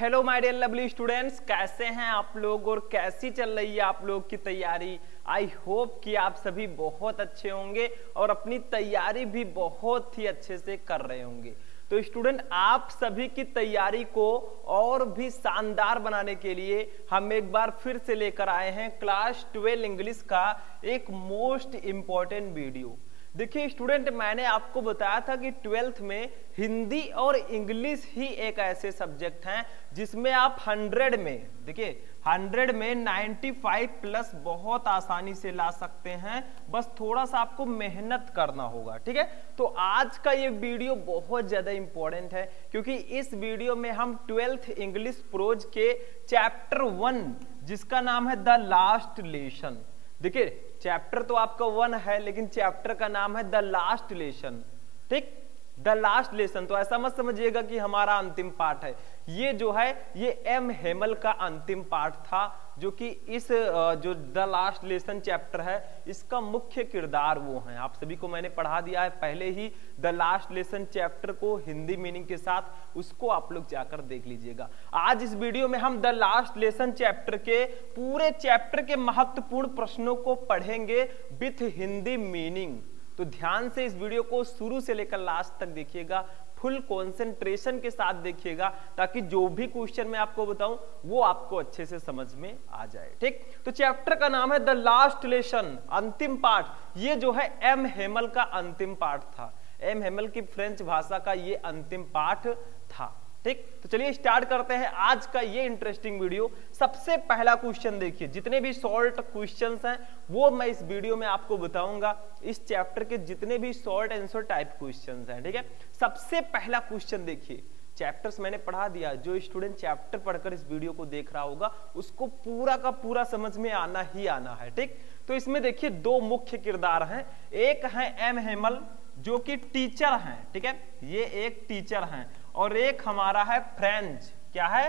Hello my dear lovely students, कैसे हैं आप लोग और कैसी चल रही है आप लोग की तैयारी। आई होप कि आप सभी बहुत अच्छे होंगे और अपनी तैयारी भी बहुत ही अच्छे से कर रहे होंगे। तो स्टूडेंट, आप सभी की तैयारी को और भी शानदार बनाने के लिए हम एक बार फिर से लेकर आए हैं क्लास 12 इंग्लिश का एक मोस्ट इंपॉर्टेंट वीडियो। देखिए स्टूडेंट, मैंने आपको बताया था कि 12th में हिंदी और इंग्लिश ही एक ऐसे सब्जेक्ट हैं जिसमें आप 100 में, देखिए 100 में 95 प्लस बहुत आसानी से ला सकते हैं, बस थोड़ा सा आपको मेहनत करना होगा। ठीक है, तो आज का ये वीडियो बहुत ज्यादा इंपॉर्टेंट है क्योंकि इस वीडियो में हम 12th इंग्लिश प्रोज के चैप्टर 1 जिसका नाम है द लास्ट लेसन। देखिए चैप्टर तो आपका 1 है लेकिन चैप्टर का नाम है द लास्ट लेसन। ठीक, द लास्ट लेसन, तो ऐसा मत समझिएगा कि हमारा अंतिम पार्ट है। ये जो है ये एम हेमल का अंतिम पार्ट था, जो कि इस जो द लास्ट लेसन चैप्टर है इसका मुख्य किरदार वो हैं। आप सभी को मैंने पढ़ा दिया है पहले ही द लास्ट लेसन चैप्टर को हिंदी मीनिंग के साथ, उसको आप लोग जाकर देख लीजिएगा। आज इस वीडियो में हम द लास्ट लेसन चैप्टर के पूरे चैप्टर के महत्वपूर्ण प्रश्नों को पढ़ेंगे विथ हिंदी मीनिंग। तो ध्यान से इस वीडियो को शुरू से लेकर लास्ट तक देखिएगा, फुल कंसंट्रेशन के साथ देखिएगा, ताकि जो भी क्वेश्चन मैं आपको बताऊं वो आपको अच्छे से समझ में आ जाए। ठीक, तो चैप्टर का नाम है द लास्ट लेसन, अंतिम पार्ट। ये जो है एम हेमल का अंतिम पार्ट था, एम हेमल की फ्रेंच भाषा का ये अंतिम पाठ था। ठीक, तो चलिए स्टार्ट करते हैं आज का ये इंटरेस्टिंग वीडियो। सबसे पहला क्वेश्चन देखिए, जितने भी शॉर्ट क्वेश्चंस हैं वो मैं इस वीडियो में आपको बताऊंगा, इस चैप्टर के जितने भी शॉर्ट आंसर टाइप क्वेश्चंस हैं। ठीक है, सबसे पहला क्वेश्चन देखिए, चैप्टर्स मैंने पढ़ा दिया, जो स्टूडेंट चैप्टर पढ़कर इस वीडियो को देख रहा होगा उसको पूरा का पूरा समझ में आना ही आना है। ठीक, तो इसमें देखिए दो मुख्य किरदार हैं, एक है एम हेमल जो कि टीचर हैं। ठीक है, ये एक टीचर हैं, और एक हमारा है फ्रेंच, क्या है,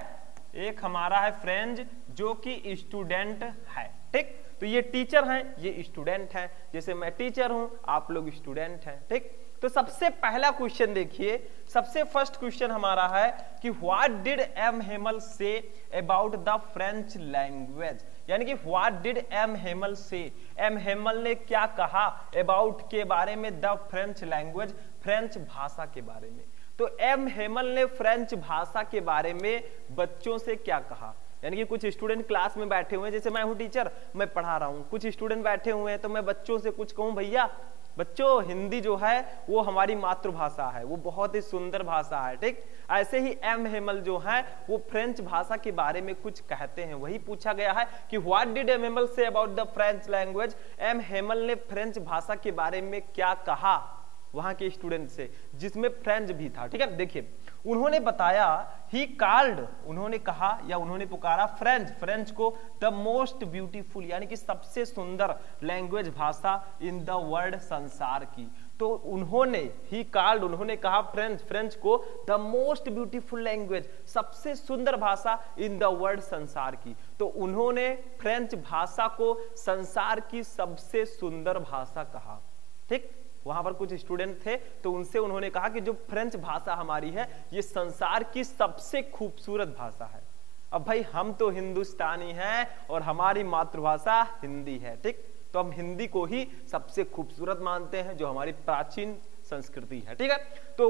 एक हमारा है फ्रेंच जो कि स्टूडेंट है। ठीक, तो ये टीचर हैं, ये स्टूडेंट हैं, जैसे मैं टीचर हूं आप लोग स्टूडेंट हैं। ठीक, तो सबसे पहला क्वेश्चन देखिए, सबसे फर्स्ट क्वेश्चन हमारा है कि what did M Hamel say about the French language, यानी कि व्हाट डिड एम हेमल से, एम हेमल ने क्या कहा अबाउट के बारे में, द फ्रेंच लैंग्वेज, फ्रेंच भाषा के बारे में। तो एम हेमल ने फ्रेंच भाषा के बारे में बच्चों से क्या कहा, यानी कि कुछ स्टूडेंट क्लास में बैठे हुए हैं, जैसे मैं हूं टीचर, मैं पढ़ा रहा हूं, कुछ स्टूडेंट बैठे हुए हैं, तो मैं बच्चों से कुछ कहूं, भैया बच्चों हिंदी जो है वो हमारी मातृभाषा है, वो बहुत ही सुंदर भाषा है। ठीक, ऐसे ही एम हेमल जो है वो फ्रेंच भाषा के बारे में कुछ कहते हैं, वही पूछा गया है कि what did M Hamel say about the French language, M Hamel ने फ्रेंच भाषा के बारे में क्या कहा वहां के स्टूडेंट से, जिसमें फ्रेंच भी था। ठीक है, देखिए उन्होंने बताया, ही कॉल्ड, उन्होंने कहा या उन्होंने पुकारा फ्रेंच, फ्रेंच को द मोस्ट ब्यूटीफुल, यानी कि सबसे सुंदर लैंग्वेज भाषा इन द वर्ल्ड, संसार की। तो उन्होंने, ही कॉल्ड, उन्होंने कहा फ्रेंच, फ्रेंच को द मोस्ट ब्यूटीफुल लैंग्वेज, सबसे सुंदर भाषा इन द वर्ल्ड, संसार की। तो उन्होंने फ्रेंच भाषा को संसार की सबसे सुंदर भाषा कहा। ठीक, वहां पर कुछ स्टूडेंट थे तो उनसे उन्होंने कहा कि जो फ्रेंच भाषा हमारी है ये संसार की सबसे खूबसूरत भाषा है। अब भाई हम तो हिंदुस्तानी हैं और हमारी मातृभाषा हिंदी है। ठीक, तो हम हिंदी को ही सबसे खूबसूरत मानते हैं, जो हमारी प्राचीन संस्कृति है। ठीक है, तो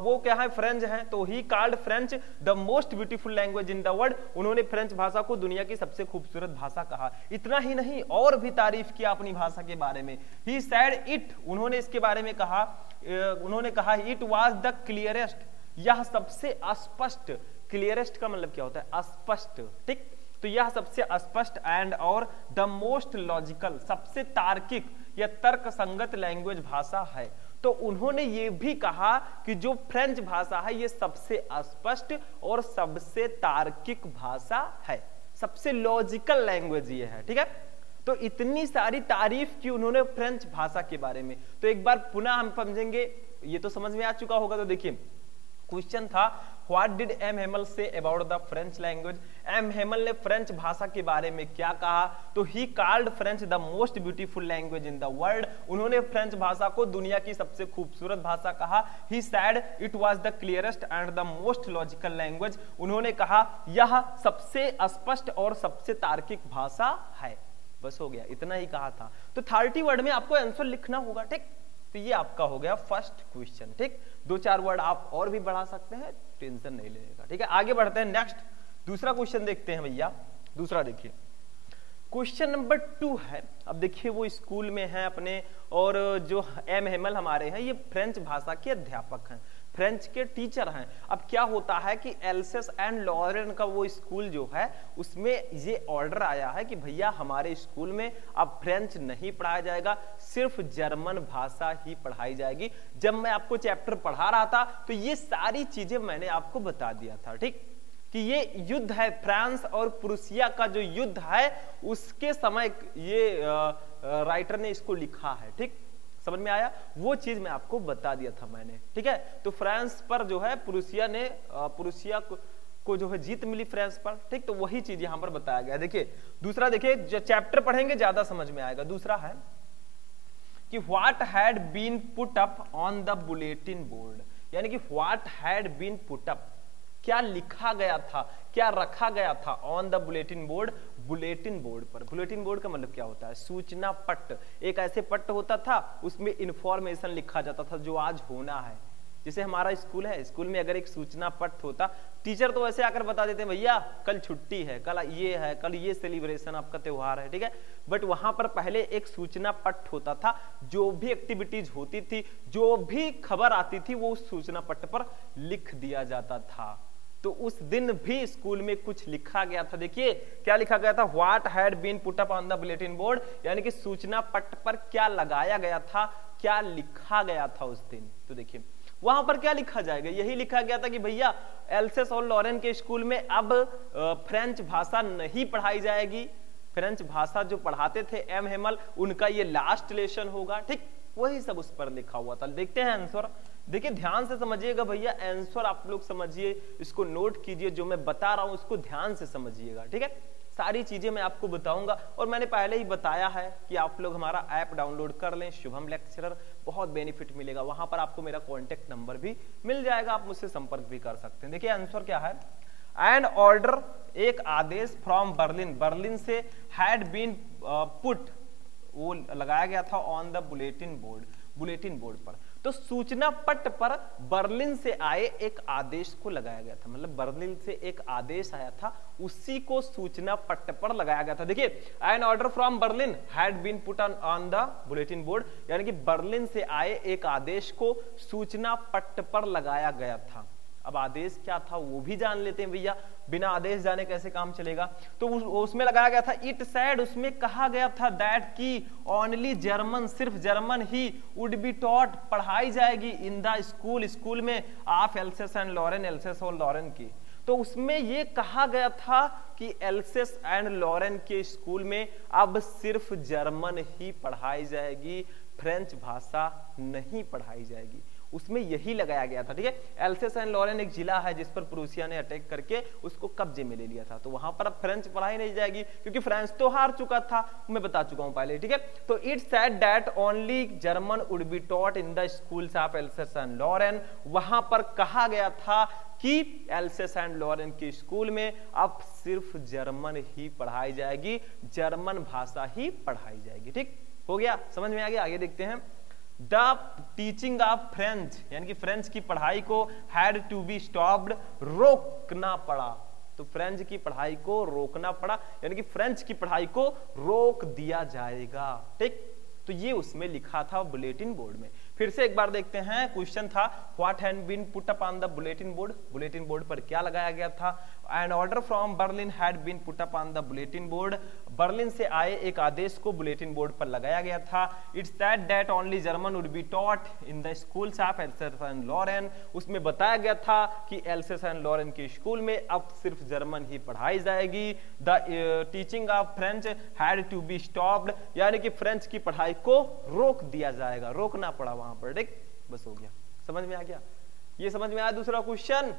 वो क्या है, फ्रेंच है, तो he called French the most beautiful language in the world, उन्होंने फ्रेंच भाषा को दुनिया की सबसे खूबसूरत भाषा कहा। इतना ही नहीं, और भी तारीफ किया अपनी भाषा के बारे में। ही सेड इट, उन्होंने इसके बारे में कहा, उन्होंने कहा इट वाज द क्लियरेस्ट, यह सबसे स्पष्ट, क्लियरेस्ट का मतलब क्या होता है, स्पष्ट। ठीक, तो यह सबसे स्पष्ट एंड और द मोस्ट लॉजिकल, सबसे तार्किक या तर्क संगत लैंग्वेज भाषा है। तो उन्होंने ये भी कहा कि जो फ्रेंच भाषा है ये सबसे स्पष्ट और सबसे तार्किक भाषा है, सबसे लॉजिकल लैंग्वेज ये है। ठीक है, तो इतनी सारी तारीफ की उन्होंने फ्रेंच भाषा के बारे में। तो एक बार पुनः हम समझेंगे, ये तो समझ में आ चुका होगा। तो देखिए क्वेश्चन था what did M Hamel say about the French language, M Hamel ने फ्रेंच भाषा के बारे में क्या कहा, तो he called French the most beautiful language in the world, उन्होंने फ्रेंच भाषा को दुनिया की सबसे खूबसूरत भाषा कहा। He said it was the clearest and the most logical language, उन्होंने कहा यह सबसे स्पष्ट और सबसे तार्किक भाषा है। बस हो गया, इतना ही कहा था। तो 30 वर्ड में आपको आंसर लिखना होगा, ठीक। तो ये आपका हो गया फर्स्ट क्वेश्चन, ठीक। 2-4 वर्ड आप और भी बढ़ा सकते हैं, टेंशन नहीं लेने का, ठीक है। आगे बढ़ते हैं, नेक्स्ट दूसरा क्वेश्चन देखते हैं भैया। दूसरा देखिए, क्वेश्चन नंबर 2 है। अब देखिए वो स्कूल में है अपने, और जो एम हेमल हमारे हैं ये फ्रेंच भाषा के अध्यापक हैं, फ्रेंच के टीचर हैं। अब क्या होता है कि एल्सेस एंड लॉरेन का वो स्कूल जो है उसमें ये ऑर्डर आया है कि भैया हमारे स्कूल में अब फ्रेंच नहीं पढ़ाया जाएगा, सिर्फ जर्मन भाषा ही पढ़ाई जाएगी। जब मैं आपको चैप्टर पढ़ा रहा था तो ये सारी चीजें मैंने आपको बता दिया था, ठीक, कि ये युद्ध है फ्रांस और प्रूसिया का जो युद्ध है उसके समय ये राइटर ने इसको लिखा है, ठीक। समझ में आया? वो चीज मैं आपको बता दिया था मैंने, ठीक है। तो फ्रांस पर जो है प्रूसिया को जो है जीत मिली फ्रांस पर, ठीक। तो वही चीज यहां पर बताया गया। देखिए दूसरा, देखिए जो चैप्टर पढ़ेंगे ज्यादा समझ में आएगा। दूसरा है कि what had been put up on the bulletin board, यानी कि what had been put up, क्या लिखा गया था, क्या रखा गया था on the bulletin board, bulletin board पर। बुलेटिन बोर्ड का मतलब क्या होता है? सूचना पट्ट। एक ऐसे पट्ट होता था उसमें इंफॉर्मेशन लिखा जाता था जो आज होना है। जैसे हमारा स्कूल है, स्कूल में अगर एक सूचना पट्ट होता, टीचर तो ऐसे आकर बता देते हैं भैया कल छुट्टी है, कल ये है, कल ये सेलिब्रेशन आपका त्योहार है, ठीक है। बट वहां पर पहले एक सूचना पट्ट होता था, जो भी एक्टिविटीज होती थी, जो भी खबर आती थी वो उस सूचना पट्ट पर लिख दिया जाता था। तो उस दिन भी स्कूल में कुछ लिखा गया था। देखिए क्या लिखा गया था, what had been put up on the bulletin board, यानी कि सूचना पट्ट पर क्या लगाया गया था, क्या लिखा गया था उस दिन। तो देखिए वहां पर क्या लिखा जाएगा, यही लिखा गया था कि भैया एल्सेस और लॉरेन के स्कूल में अब फ्रेंच भाषा नहीं पढ़ाई जाएगी। फ्रेंच भाषा जो पढ़ाते थे एम हेमल, उनका ये लास्ट लेसन होगा, ठीक। वही सब उस पर लिखा हुआ था। देखते हैं आंसर। देखिए ध्यान से समझिएगा भैया, आंसर आप लोग समझिए, इसको नोट कीजिए, जो मैं बता रहा हूं उसको ध्यान से समझिएगा, ठीक है। सारी चीजें मैं आपको बताऊंगा, और मैंने पहले ही बताया है कि आप लोग हमारा ऐप डाउनलोड कर लें, शुभम लेक्चरर, बहुत बेनिफिट मिलेगा। वहां पर आपको मेरा कॉन्टेक्ट नंबर भी मिल जाएगा, आप मुझसे संपर्क भी कर सकते हैं। देखिए आंसर क्या है, एन ऑर्डर, एक आदेश, फ्रॉम बर्लिन, बर्लिन से, हैड बीन पुट, वो लगाया गया था on the bulletin board, bulletin board पर। तो सूचना पट्ट पर बर्लिन से आए एक आदेश को लगाया गया था, मतलब बर्लिन से एक आदेश आया था, उसी को सूचना पट्ट पर लगाया गया था। देखिए an order from Berlin had been put on the bulletin board, यानी कि बर्लिन से आए एक आदेश को सूचना पट्ट पर लगाया गया था। अब आदेश क्या था वो भी जान लेते हैं भैया, बिना आदेश जाने कैसे काम चलेगा। तो उसमें लगाया गया था इट सैड, उसमें कहा गया था दैट की ओनली जर्मन, सिर्फ जर्मन ही, वुड बी टॉट, पढ़ाई जाएगी, इन द स्कूल, स्कूल में, of Alsace and Lorraine, Alsace और लॉरेन की। तो उसमें ये कहा गया था कि एल्सेस एंड लॉरेन के स्कूल में अब सिर्फ जर्मन ही पढ़ाई जाएगी, फ्रेंच भाषा नहीं पढ़ाई जाएगी। उसमें यही लगाया गया था, ठीक है। एल्सेस एंड लॉरेन एक जिला है जिस पर प्रूसिया ने अटैक करके उसको कब्जे में ले लिया था, तो वहां पर अब फ्रेंच पढ़ाई नहीं जाएगी क्योंकि फ्रांस तो हार चुका था, मैं बता चुका हूं पहले, ठीक है। तो it said that only German would be taught in the schools of Alsace and Lorraine, वहां पर कहा गया था कि एल्सेस एंड लॉरेन के स्कूल में अब सिर्फ जर्मन ही पढ़ाई जाएगी, जर्मन भाषा ही पढ़ाई जाएगी, ठीक हो गया, समझ में आ गया। आगे देखते हैं, द टीचिंग ऑफ फ्रेंच, यानी कि फ्रेंच की पढ़ाई को हैड टू बी स्टॉप्ड, रोकना पड़ा। तो फ्रेंच की पढ़ाई को रोकना पड़ा, यानी कि फ्रेंच की पढ़ाई को रोक दिया जाएगा, ठीक। तो ये उसमें लिखा था बुलेटिन बोर्ड में। फिर से एक बार देखते हैं, क्वेश्चन था what had been put up on the bulletin board, bulletin board पर क्या लगाया गया था। An order from Berlin had been put up on the bulletin board, Berlin से आए एक आदेश को बुलेटिन बोर्ड पर लगाया गया था। It's that that only German would be taught in the schools of Alsace and Lorraine, उसमें बताया गया था कि एल्सेस एंड लॉरेन के स्कूल में अब सिर्फ जर्मन ही पढ़ाई जाएगी। The teaching of French had to be stopped, यानी कि फ्रेंच की पढ़ाई को रोक दिया जाएगा, रोकना पड़ा वहां पर, ठीक। बस हो गया, समझ में आ गया, ये समझ में आया। दूसरा क्वेश्चन,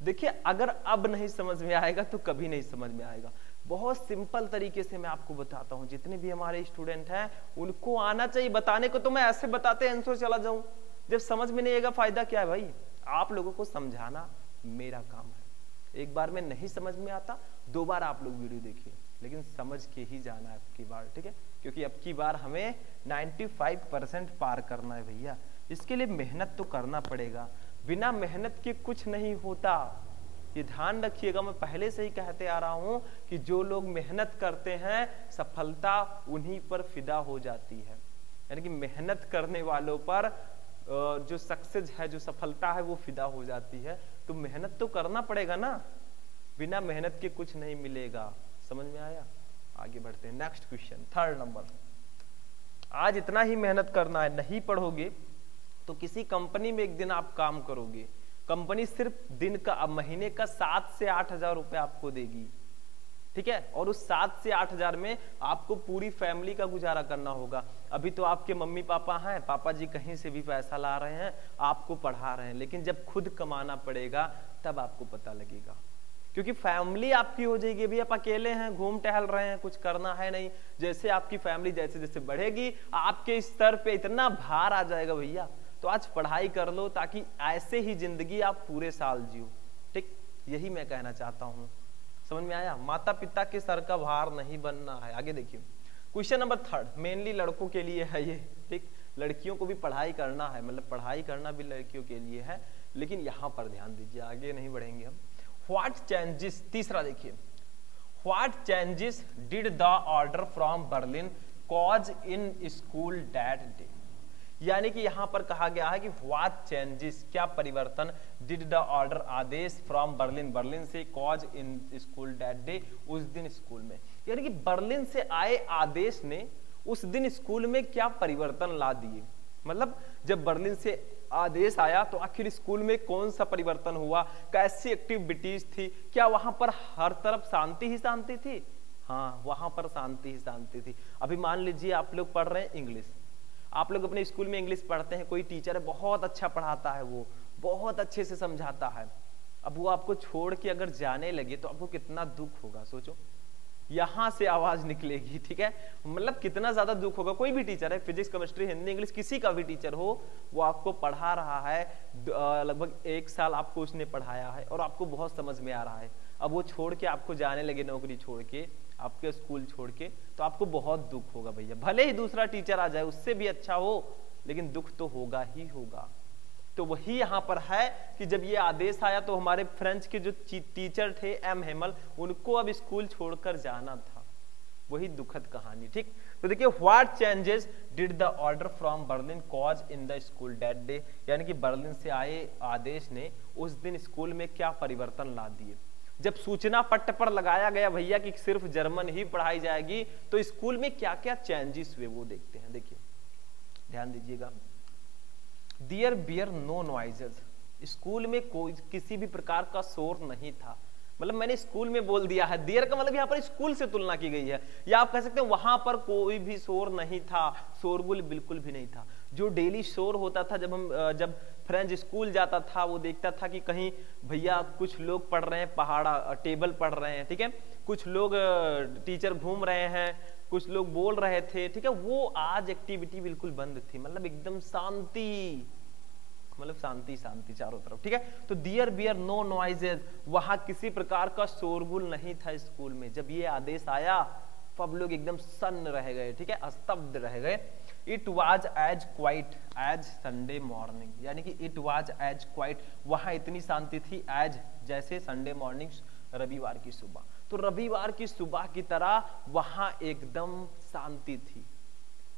देखिए अगर अब नहीं समझ में आएगा तो कभी नहीं समझ में आएगा। बहुत सिंपल तरीके से मैं आपको बताता हूं, जितने भी हमारे स्टूडेंट हैं उनको आना चाहिए। बताने को तो मैं ऐसे बताते आंसर चला जाऊं, जब समझ में नहीं आएगा फायदा क्या है भाई। आप लोगों को समझाना मेरा काम है। एक बार में नहीं समझ में आता, 2 बार आप लोग वीडियो देखिए, लेकिन समझ के ही जाना है अब की बार, ठीक है। क्योंकि अब की बार हमें 95% पार करना है भैया। इसके लिए मेहनत तो करना पड़ेगा, बिना मेहनत के कुछ नहीं होता। ये ध्यान रखिएगा, मैं पहले से ही कहते आ रहा हूं कि जो लोग मेहनत करते हैं सफलता उन्हीं पर फिदा हो जाती है। यानी कि मेहनत करने वालों पर जो सक्सेस है, जो सफलता है, वो फिदा हो जाती है। तो मेहनत तो करना पड़ेगा ना, बिना मेहनत के कुछ नहीं मिलेगा। समझ में आया? आगे बढ़ते हैं। Next question, 3rd number. आज इतना ही मेहनत करना है, नहीं पढ़ोगे तो किसी कंपनी में एक दिन आप काम करोगे, कंपनी सिर्फ दिन का, महीने का 7 से 8 हजार रुपए आपको देगी, ठीक है। और उस 7 से 8 हजार में आपको पूरी फैमिली का गुजारा करना होगा। अभी तो आपके मम्मी पापा हैं, पापा जी कहीं से भी पैसा ला रहे हैं, आपको पढ़ा रहे हैं, लेकिन जब खुद कमाना पड़ेगा तब आपको पता लगेगा। क्योंकि फैमिली आपकी हो जाएगी। अभी आप अकेले हैं, घूम टहल रहे हैं, कुछ करना है नहीं। जैसे आपकी फैमिली जैसे जैसे बढ़ेगी, आपके स्तर पे इतना भार आ जाएगा भैया। तो आज पढ़ाई कर लो, ताकि ऐसे ही जिंदगी आप पूरे साल जियो, ठीक। यही मैं कहना चाहता हूं। समझ में आया? माता पिता के सर का भार नहीं बनना है। आगे देखिए, क्वेश्चन नंबर 3 मेनली लड़कों के लिए है ये, ठीक। लड़कियों को भी पढ़ाई करना है, मतलब पढ़ाई करना भी लड़कियों के लिए है, लेकिन यहां पर ध्यान दीजिए, आगे नहीं बढ़ेंगे हम। व्हाट चेंजेस, तीसरा देखिए, what changes did the order from Berlin cause in school that day. यानी कि यहां पर कहा गया है कि व्हाट चेंजेस, क्या परिवर्तन, डिड द ऑर्डर, आदेश, फ्रॉम बर्लिन, बर्लिन से, cause in school that day, उस दिन स्कूल में। यानी कि बर्लिन से आए आदेश ने उस दिन स्कूल में क्या परिवर्तन ला दिए। मतलब जब बर्लिन से आदेश आया तो आखिर स्कूल में कौन सा परिवर्तन हुआ, कैसी एक्टिविटीज थी, क्या वहां पर हर तरफ शांति ही शांति थी? हाँ, वहां पर शांति ही शांति थी। अभी मान लीजिए आप लोग पढ़ रहे हैं इंग्लिश, आप लोग अपने स्कूल में इंग्लिश पढ़ते हैं, कोई टीचर है बहुत अच्छा पढ़ाता है, वो बहुत अच्छे से समझाता है। अब वो आपको छोड़ के अगर जाने लगे तो आपको कितना दुख होगा, सोचो। यहां से आवाज निकलेगी, ठीक है। मतलब कितना ज्यादा दुख होगा। कोई भी टीचर है, फिजिक्स, केमिस्ट्री, हिंदी, इंग्लिश, किसी का भी टीचर हो, वो आपको पढ़ा रहा है, लगभग 1 साल आपको उसने पढ़ाया है और आपको बहुत समझ में आ रहा है। अब वो छोड़ के आपको जाने लगे, नौकरी छोड़ के, आपके स्कूल छोड़ के, तो आपको बहुत दुख होगा भैया। भले ही दूसरा टीचर आ जाए, उससे भी अच्छा हो, लेकिन दुख तो होगा ही होगा। तो वही यहां पर है कि जब ये आदेश आया तो हमारे फ्रेंच के जो टीचर थे एम हेमल, उनको अब स्कूल छोड़कर जाना था। वही दुखद कहानी, ठीक। तो देखिए, what changes did the order from Berlin cause in the school that day. यानी कि बर्लिन से आए आदेश ने उस दिन स्कूल में क्या परिवर्तन ला दिए। जब सूचना पट्ट पर लगाया गया भैया कि सिर्फ जर्मन ही पढ़ाई जाएगी, तो स्कूल में क्या क्या चेंजेस हुए वो देखते हैं। देखिए, ध्यान दीजिएगा। There were no noises। School में कोई किसी भी प्रकार का शोर नहीं था। मतलब मैंने स्कूल में बोल दिया है, देयर का मतलब यहाँ पर स्कूल से तुलना की गई है, या आप कह सकते हैं वहां पर कोई भी शोर नहीं था, शोरगुल बिल्कुल भी नहीं था। जो डेली शोर होता था जब फ्रेंच स्कूल जाता था, वो देखता था कि कहीं भैया कुछ लोग पढ़ रहे हैं, पहाड़ा टेबल पढ़ रहे हैं, ठीक है, कुछ लोग टीचर घूम रहे हैं, कुछ लोग बोल रहे थे, ठीक है। वो आज एक्टिविटी बिल्कुल बंद थी, मतलब एकदम शांति, मतलब शांति शांति चारों तरफ, ठीक है। तो देयर बियर नो नॉइजेस, वहां किसी प्रकार का शोरगुल नहीं था स्कूल में। जब ये आदेश आया सब लोग एकदम सन्न रह गए, ठीक है, स्तब्ध रह गए। It was as quiet as Sunday morning. यानी कि इट वॉज एज क्वाइट, वहां इतनी शांति थी एज, जैसे संडे मॉर्निंग, रविवार की सुबह। तो रविवार की सुबह की तरह वहां एकदम शांति थी।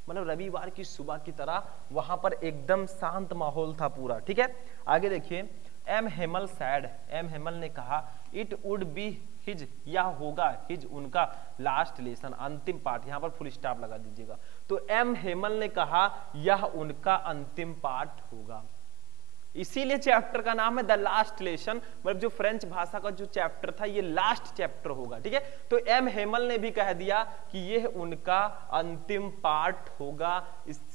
मतलब रविवार की सुबह की तरह वहां पर एकदम शांत माहौल था पूरा, ठीक है। आगे देखिए, M Hemal sad, M Hamel ने कहा इट वुड बी हिज, यह होगा हिज, उनका लास्ट लेसन, अंतिम पाठ। यहां पर फुल स्टॉप लगा दीजिएगा। तो एम हेमल ने कहा यह उनका अंतिम पाठ होगा, इसीलिए चैप्टर का नाम है द लास्ट लेसन। मतलब जो फ्रेंच भाषा का जो चैप्टर था, ये लास्ट चैप्टर होगा, ठीक है। तो एम हेमल ने भी कह दिया कि यह उनका अंतिम पाठ होगा।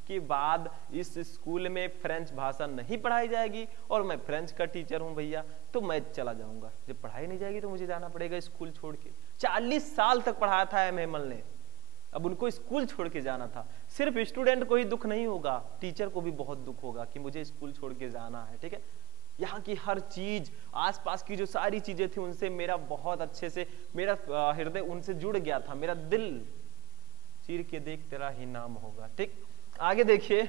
इसके बाद इस स्कूल में फ्रेंच भाषा नहीं पढ़ाई जाएगी और मैं फ्रेंच का टीचर हूं भैया, तो मैं चला जाऊंगा। जब पढ़ाई नहीं जाएगी तो मुझे जाना पड़ेगा स्कूल छोड़ के। 40 साल तक पढ़ाया था एम हेमल ने, अब उनको स्कूल छोड़ के जाना था। सिर्फ स्टूडेंट को ही दुख नहीं होगा, टीचर को भी बहुत दुख होगा कि मुझे स्कूल छोड़ के जाना है। ठीक है, यहाँ की हर चीज, आसपास की जो सारी चीजें थी उनसे मेरा बहुत अच्छे से, मेरा हृदय उनसे जुड़ गया था, मेरा दिल चीर के देख तेरा ही नाम होगा। ठीक, आगे देखिए,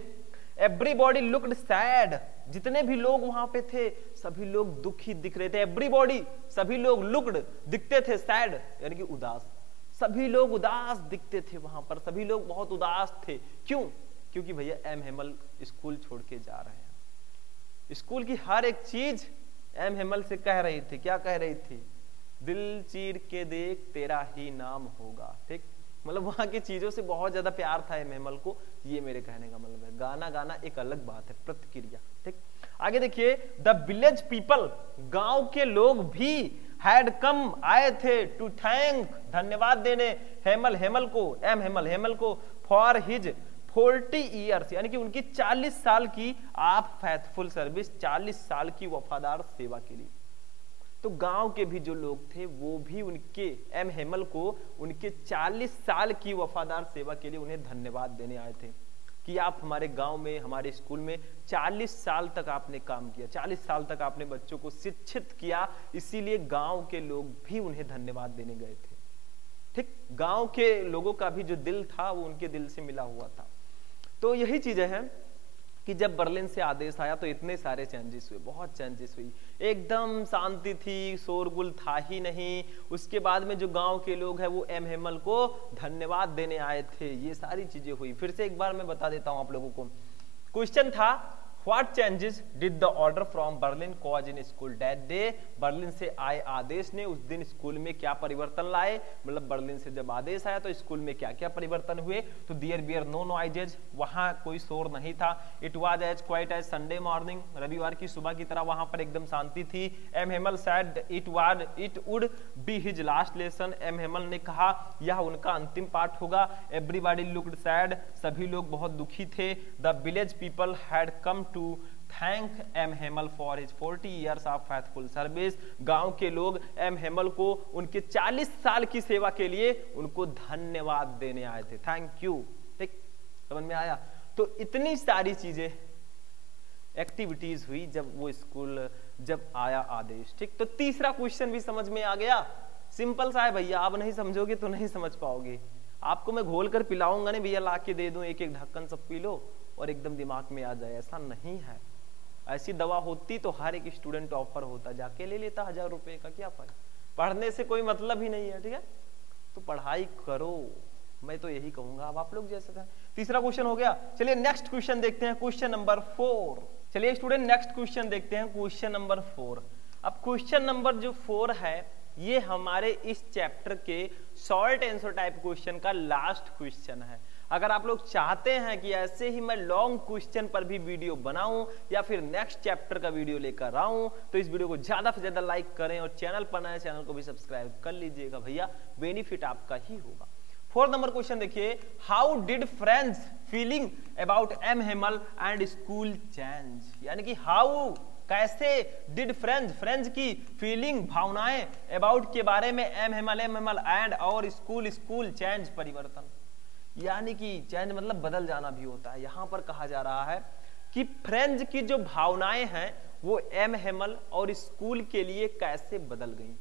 एवरीबॉडी लुक्ड सैड, जितने भी लोग वहां पे थे सभी लोग दुखी दिख रहे थे। एवरीबॉडी, सभी लोग, लुक्ड दिखते थे, सैड यानी कि उदास, सभी लोग उदास दिखते थे वहां पर, सभी लोग बहुत उदास थे। क्यों? क्योंकि भैया एम हेमल स्कूल छोड़ के जा रहे हैं। स्कूल की हर एक चीज एम हेमल से कह रही थी, क्या कह रही थी? दिल चीर के देख तेरा ही नाम होगा। ठीक, मतलब वहां की चीजों से बहुत ज्यादा प्यार था एम हेमल को, ये मेरे कहने का मतलब है। गाना गाना एक अलग बात है, प्रतिक्रिया। ठीक, आगे देखिए, द विलेज पीपल, गांव के लोग भी हैड कम, आए थे, टू थैंक, धन्यवाद देने हेमल, हेमल को, एम हेमल, हेमल को, फॉर हिज 40 ईयर्स, यानी कि उनकी 40 साल की आप फेथफुल सर्विस, 40 साल की वफादार सेवा के लिए। तो गांव के भी जो लोग थे वो भी उनके एम हेमल को उनके 40 साल की वफादार सेवा के लिए उन्हें धन्यवाद देने आए थे कि आप हमारे गांव में, हमारे स्कूल में 40 साल तक आपने काम किया, 40 साल तक आपने बच्चों को शिक्षित किया, इसीलिए गांव के लोग भी उन्हें धन्यवाद देने गए थे। ठीक, गांव के लोगों का भी जो दिल था वो उनके दिल से मिला हुआ था। तो यही चीजें हैं कि जब बर्लिन से आदेश आया तो इतने सारे चेंजेस हुए, बहुत चेंजेस हुई, एकदम शांति थी, शोरगुल था ही नहीं। उसके बाद में जो गांव के लोग हैं वो एम हेमल को धन्यवाद देने आए थे, ये सारी चीजें हुई। फिर से एक बार मैं बता देता हूं आप लोगों को। क्वेश्चन था, What changes did the order from Berlin cause in school that day? Berlin से आए आदेश ने उस दिन स्कूल में क्या परिवर्तन लाए, मतलब बर्लिन से जब आदेश आया तो स्कूल में क्या क्या परिवर्तन हुए। तो देयर बियर नो नॉइजेज, वहां कोई शोर नहीं था। It was as quiet as Sunday morning, रविवार की सुबह की तरह वहां पर एकदम शांति थी। M Hamel said it would be his last lesson, M Hamel ने कहा यह उनका अंतिम पाठ होगा। एवरीबॉडी लुक्ड सैड, सभी लोग बहुत दुखी थे। The village people had come to thank M Hamel for his 40 years of faithful service, गांव के लोग एम हेमल को उनके 40 साल की सेवा के लिए उनको धन्यवाद देने आए थे। Thank you. ठीक, समझ में आया? तो इतनी सारी चीजें, एक्टिविटीज हुई जब वो स्कूल, जब आया आदेश। ठीक, तो तीसरा क्वेश्चन भी समझ में आ गया, सिंपल सा है भैया, आप नहीं समझोगे तो नहीं समझ पाओगे। आपको मैं घोल कर पिलाऊंगा नहीं भैया, ला के दे दूं एक एक ढक्कन, सब पी लो और एकदम दिमाग में आ जाए, ऐसा नहीं है। ऐसी दवा होती तो हर एक स्टूडेंट ऑफर होता, जाके ले लेता 1000 रुपए का, क्या फायदा, पढ़ने से कोई मतलब ही नहीं है। ठीक है, तो पढ़ाई करो, मैं तो यही कहूंगा। अब आप लोग जैसे था। तीसरा क्वेश्चन हो गया, चलिए नेक्स्ट क्वेश्चन देखते हैं, क्वेश्चन नंबर 4। चलिए स्टूडेंट नेक्स्ट क्वेश्चन देखते हैं, क्वेश्चन नंबर 4। अब क्वेश्चन नंबर जो 4 है ये हमारे इस चैप्टर के शॉर्ट आंसर टाइप क्वेश्चन का लास्ट क्वेश्चन है। अगर आप लोग चाहते हैं कि ऐसे ही मैं लॉन्ग क्वेश्चन पर भी वीडियो बनाऊं या फिर नेक्स्ट चैप्टर का वीडियो लेकर आऊं, तो इस वीडियो को ज्यादा से ज्यादा लाइक करें और चैनल पर नए चैनल को भी सब्सक्राइब कर लीजिएगा भैया, बेनिफिट आपका ही होगा। 4 नंबर क्वेश्चन देखिए, how did friends feeling about M Hamel and school change, यानी कि हाउ, कैसे, डिड फ्रेंड्स की फीलिंग, भावनाएं, अबाउट के बारे में, एम हेमल एंड और स्कूल चेंज, परिवर्तन, यानी कि चेंज मतलब बदल जाना भी होता है। यहां पर कहा जा रहा है कि फ्रेंड्स की जो भावनाएं हैं वो एम हेमल और स्कूल के लिए कैसे बदल गई,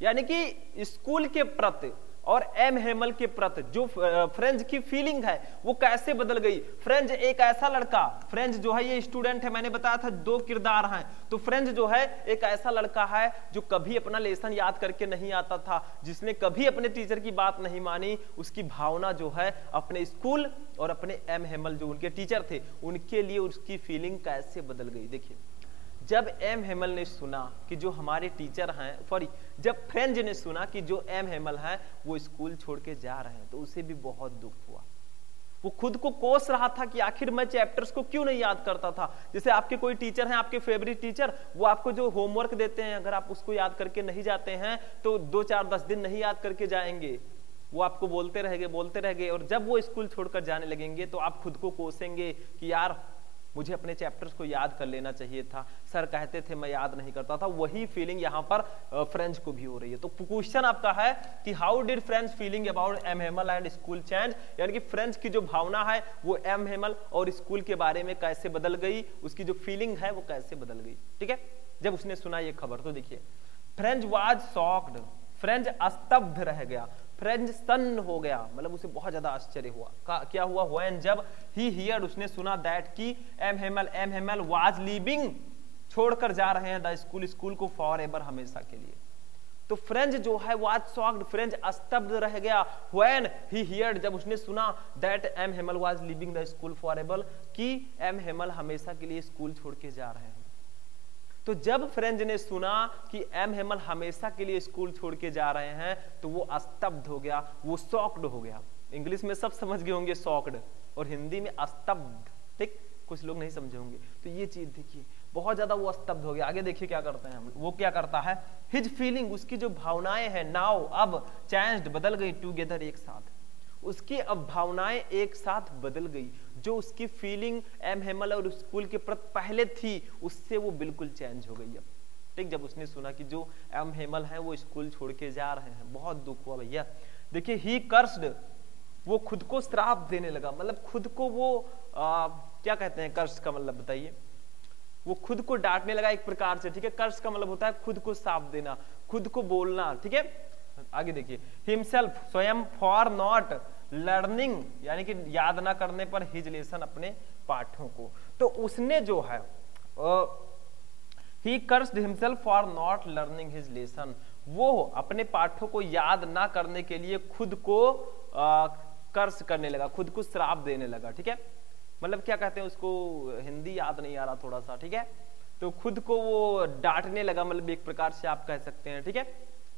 यानी कि स्कूल के प्रति और एम हेमल के प्रति जो फ्रेंड्स की फीलिंग है वो कैसे बदल गई। फ्रेंड्स एक ऐसा लड़का, फ्रेंड्स जो है ये स्टूडेंट है, मैंने बताया था 2 किरदार हैं, तो फ्रेंड्स जो है एक ऐसा लड़का है जो कभी अपना लेसन याद करके नहीं आता था, जिसने कभी अपने टीचर की बात नहीं मानी। उसकी भावना जो है अपने स्कूल और अपने एम हेमल जो उनके टीचर थे उनके लिए उसकी फीलिंग कैसे बदल गई। देखिए, जब एम हेमल ने सुना कि जो हमारे टीचर हैं, सॉरी जब फ्रेंड्स ने सुना कि जो एम हेमल हैं वो स्कूल छोड़ के जा रहे हैं, तो उसे भी बहुत दुख हुआ। वो खुद को कोस रहा था कि आखिर मैं चैप्टर्स को क्यों नहीं याद करता था। जैसे आपके कोई टीचर हैं, आपके फेवरेट टीचर, वो आपको जो होमवर्क देते हैं, अगर आप उसको याद करके नहीं जाते हैं तो 2, 4, 10 दिन नहीं याद करके जाएंगे, वो आपको बोलते रहेंगे और जब वो स्कूल छोड़कर जाने लगेंगे तो आप खुद को कोसेंगे कि यार मुझे अपने चैप्टर्स को याद कर लेना चाहिए था, सर कहते थे मैं याद नहीं करता था। वही फीलिंग यहाँ पर फ्रेंच को भी हो रही है। तो क्वेश्चन आपका है कि how did French feeling about M Hamel and school change, यानी कि फ्रेंच की जो भावना है वो एम हेमल और स्कूल के बारे में कैसे बदल गई, उसकी जो फीलिंग है वो कैसे बदल गई। ठीक है, जब उसने सुना ये खबर तो देखिए, फ्रेंच वाज शॉक्ड, फ्रेंच स्तब्ध रह गया, फ्रेंच सन्न हो गया, मतलब उसे बहुत ज्यादा आश्चर्य हुआ। क्या हुआ? व्हेन जब ही हियर्ड, उसने सुना दैट कि एम हेमल वाज लीविंग, छोड़कर जा रहे हैं द स्कूल, स्कूल को फॉर एवर, हमेशा के लिए। तो फ्रेंच जो है वाज शॉक्ड, फ्रेंच स्तब्ध रह गया। व्हेन ही हियर्ड, जब उसने सुना that M Hamel was leaving the school for ever, कि एम हेमल हमेशा के लिए स्कूल छोड़ के जा रहे हैं। तो जब फ्रेंच ने सुना कि एम हेमल हमेशा के लिए स्कूल छोड़ के जा रहे हैं तो वो स्तब्ध हो गया, वो शॉक्ड हो गया। इंग्लिश में सब समझ गए होंगे शॉक्ड, और हिंदी में स्तब्ध, ठीक, कुछ लोग नहीं समझे होंगे। तो ये चीज देखिए, बहुत ज्यादा वो स्तब्ध हो गया। आगे देखिए क्या करते हैं, वो क्या करता है, हिज फीलिंग, उसकी जो भावनाएं हैं, नाउ अब, चेंज्ड, बदल गई, टुगेदर, एक साथ, उसकी अब भावनाएं एक साथ बदल गई। जो उसकी फीलिंग एम हेमल और स्कूल के प्रति पहले थी उससे वो बिल्कुल चेंज हो गई अब। ठीक, जब उसने सुना कि जो एम हेमल है वो स्कूल छोड़ के जा रहे हैं, बहुत दुख हुआ भैया। देखिए, ही कर्स्ड, वो खुद को श्राप देने लगा, मतलब खुद को वो क्या कहते हैं कर्स का मतलब बताइए, वो खुद को डांटने लगा एक प्रकार से। ठीक है, कर्स का मतलब होता है खुद को श्राप देना, खुद को बोलना। ठीक है, आगे देखिए, हिमसेल्फ, स्वयं, फॉर नॉट लर्निंग, यानी कि याद ना करने पर, हिज लेसन, अपने पाठों को। तो उसने जो है he cursed himself for not learning his lesson, वो अपने पाठों को याद ना करने के लिए खुद को कर्स करने लगा, खुद को श्राप देने लगा। ठीक है, मतलब क्या कहते हैं उसको, हिंदी याद नहीं आ रहा थोड़ा सा। ठीक है, तो खुद को वो डांटने लगा, मतलब एक प्रकार से आप कह सकते हैं। ठीक है,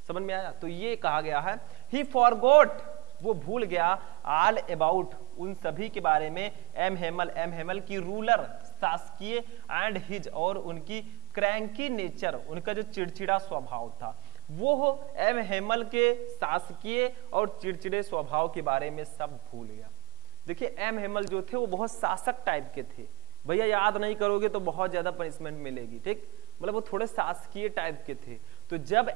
समझ में आया? तो ये कहा गया है ही फॉरगॉट, वो भूल गया, ऑल अबाउट, उन सभी के बारे में, एम हेमल की रूलर, शासकीय, एंड हिज, और उनकी क्रैंकी नेचर, उनका जो चिड़चिड़ा स्वभाव था, वो एम हेमल के शासकीय और चिड़चिड़े स्वभाव के बारे में सब भूल गया। देखिए, एम हेमल जो थे वो बहुत शासक टाइप के थे भैया, याद नहीं करोगे तो बहुत ज्यादा पनिशमेंट मिलेगी। ठीक, मतलब वो थोड़े शासकीय टाइप के थे। तो जब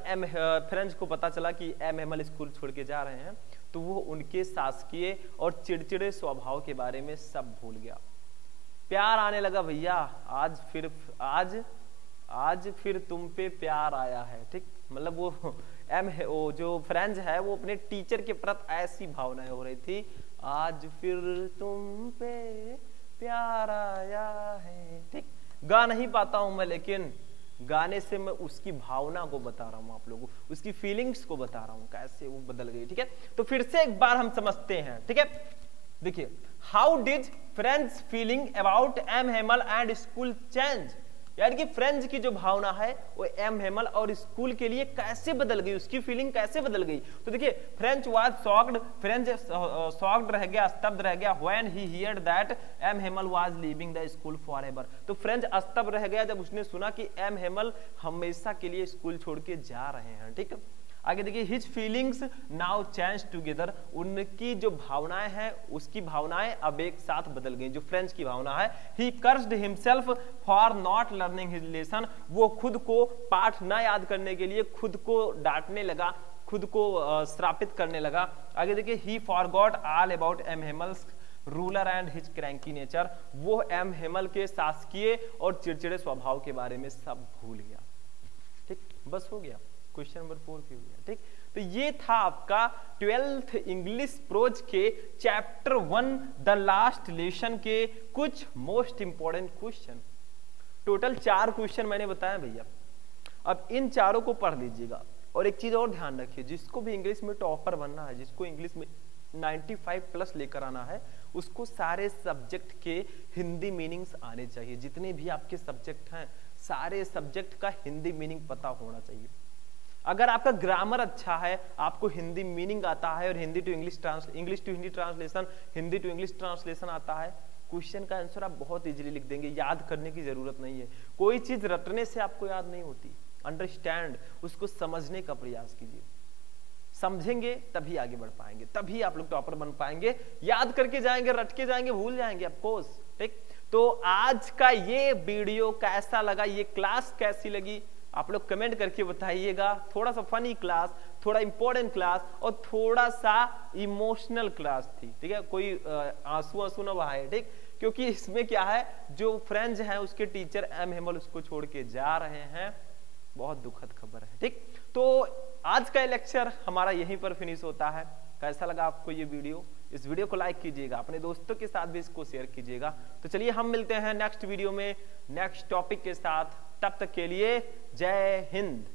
फ्रेंच को पता चला कि एम हेमल स्कूल छोड़ के जा रहे हैं तो वो उनके शासकीय और चिड़चिड़े स्वभाव के बारे में सब भूल गया। प्यार आने लगा भैया, आज फिर तुम पे प्यार आया है। ठीक, मतलब वो जो फ्रेंच है वो अपने टीचर के प्रति ऐसी भावनाएं हो रही थी, आज फिर तुम पे प्यार आया है। ठीक, गा नहीं पाता हूं मैं, लेकिन गाने से मैं उसकी भावना को बता रहा हूं आप लोगों को, उसकी फीलिंग्स को बता रहा हूं कैसे वो बदल गई। ठीक है, तो फिर से एक बार हम समझते हैं। ठीक है, देखिए, how did French feeling about M Hamel and school change, यानी कि फ्रेंच की जो भावना है वो एम हेमल और स्कूल के लिए कैसे बदल गई, उसकी फीलिंग कैसे बदल गई। तो देखिए, French was shocked, French shocked रह गया, स्तब्ध रह गया, when he heard that M Hamel was leaving the school for ever. तो फ्रेंच स्तब्ध रह गया जब उसने सुना कि एम हेमल हमेशा के लिए स्कूल छोड़ के जा रहे हैं। ठीक है, आगे देखिए, his feelings now change together, उनकी जो भावनाएं हैं उसकी भावनाएं अब एक साथ बदल गई। जो फ्रेंच की भावना है, he cursed himself for not learning his lesson, वो खुद को पाठ ना याद करने के लिए खुद को डांटने लगा, खुद को श्रापित करने लगा। आगे देखिए, he forgot all about M Hamel's ruler and his cranky nature, वो एम हेमल के शासकीय और चिड़चिड़े स्वभाव के बारे में सब भूल गया। ठीक, बस हो गया, क्वेश्चन नंबर 4 भी हो गया। ठीक, तो ये था आपका 12th इंग्लिश प्रोज के चैप्टर 1 द लास्ट लेसन के कुछ most important question. Total 4 question मैंने बताया भैया, अब इन चारों को पढ़ लीजिएगा। और एक चीज और ध्यान रखिए, जिसको भी इंग्लिश में टॉपर बनना है, जिसको इंग्लिश में 95+ लेकर आना है, उसको सारे सब्जेक्ट के हिंदी मीनिंग्स आने चाहिए। जितने भी आपके सब्जेक्ट हैं सारे सब्जेक्ट का हिंदी मीनिंग पता होना चाहिए। अगर आपका ग्रामर अच्छा है, आपको हिंदी मीनिंग आता है और English to Hindi translation, Hindi to English translation आता है, क्वेश्चन का आंसर आप बहुत इजीली लिख देंगे। याद करने की जरूरत नहीं है, कोई चीज रटने से आपको याद नहीं होती। अंडरस्टैंड, उसको समझने का प्रयास कीजिए। समझेंगे तभी आगे बढ़ पाएंगे, तभी आप लोग टॉपर बन पाएंगे। याद करके जाएंगे, रट के जाएंगे, भूल जाएंगे ऑफ कोर्स। ठीक, तो आज का ये वीडियो कैसा लगा, ये क्लास कैसी लगी, आप लोग कमेंट करके बताइएगा। थोड़ा सा फनी क्लास, थोड़ा इंपॉर्टेंट क्लास और थोड़ा सा इमोशनल क्लास थी। ठीक है, कोई आंसू आंसू ना बहाए। ठीक, क्योंकि इसमें क्या है, जो फ्रेंड्स हैं उसके टीचर एम हेमल उसको छोड़ के जा रहे हैं, बहुत दुखद खबर है। ठीक, तो आज का लेक्चर हमारा यहीं पर फिनिश होता है। कैसा लगा आपको ये वीडियो? इस वीडियो को लाइक कीजिएगा, अपने दोस्तों के साथ भी इसको शेयर कीजिएगा। तो चलिए हम मिलते हैं नेक्स्ट वीडियो में नेक्स्ट टॉपिक के साथ। तब तक के लिए जय हिंद।